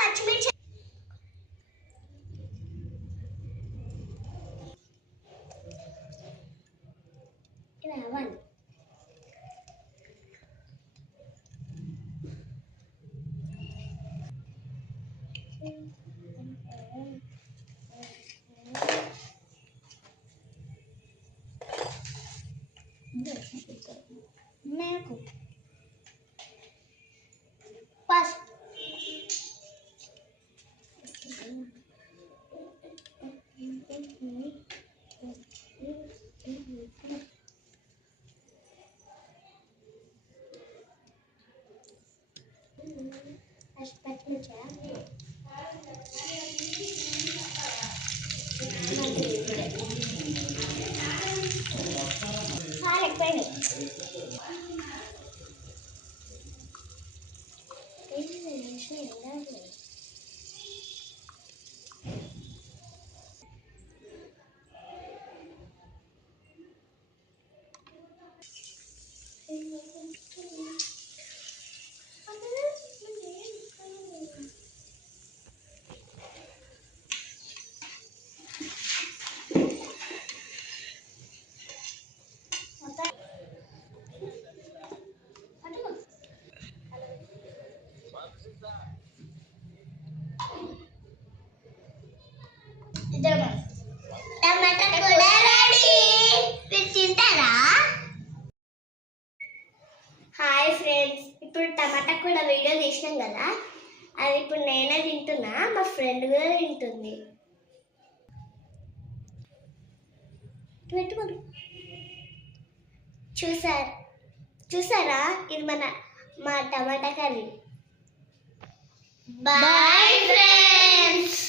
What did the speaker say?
పచ్చిమిర్చి రావాలి. నాకు ఫస్ట్ పచ్చిమిర్చి చాలా ఎక్కువైనాయి. టమాటా కూడా రెడీ. మీరు తింటారా? హాయ్ ఫ్రెండ్స్, ఇప్పుడు టమాటా కూడా వీడియో తీసినాం కదా, అది ఇప్పుడు నేనే తింటున్నా, మా ఫ్రెండ్ కూడా తింటుంది. పెట్టుకోండి. చూసారా, ఇది మా టమాటా కర్రీ. Bye friends.